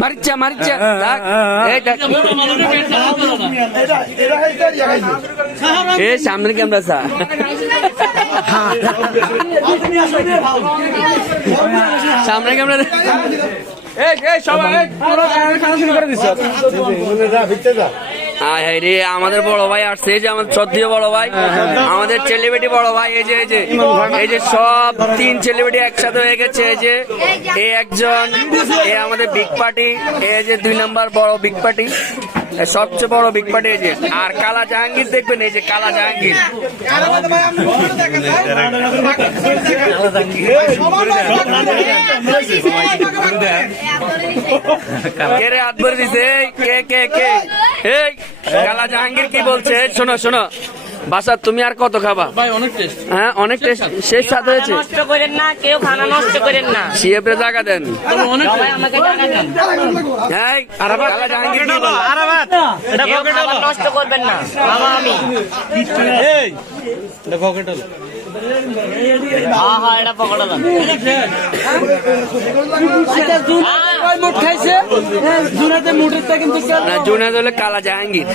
মারিচ্ছা মারিচ্ছা সামনে ক্যামেরা সা সামনে ক্যামেরা রে আমাদের বড় ভাই আসছে, এই যে আমাদের শ্রদ্ধেয় বড় ভাই, আমাদের সেলিব্রিটি বড় ভাই। এই যে এই যে সব 3 সেলিব্রিটি একসাথে হয়ে গেছে। এই যে এই একজন, এই আমাদের বিগ পার্টি, এই যে 2 নম্বর বড় বিগ পার্টি, সবচেয়ে বড় বিগ পার্টি। এই যে আর কালা জাহাঙ্গীর দেখবেন, এই যে কালা জাহাঙ্গীর। কে রে হাত ভরে দিছে? কে কে কে? এই কালা জাহাঙ্গীর কি বলছে? শোনো শোনো বাসা, তুমি আর কত খাবা? হ্যাঁ অনেক টেস্ট, শেষ স্বাদ হয়েছে। নষ্ট করেন না, কেউ খানা নষ্ট করেন না। সিএফ এর জায়গা দেন। সবাই আমাকে টাকা দেন। এই কালা জাহাঙ্গীর কি বলে? কেউ খাবার নষ্ট করবেন না। মামা আমি এটা পকড়ালাম। জুনাদ হলে কালা জাহাঙ্গীর।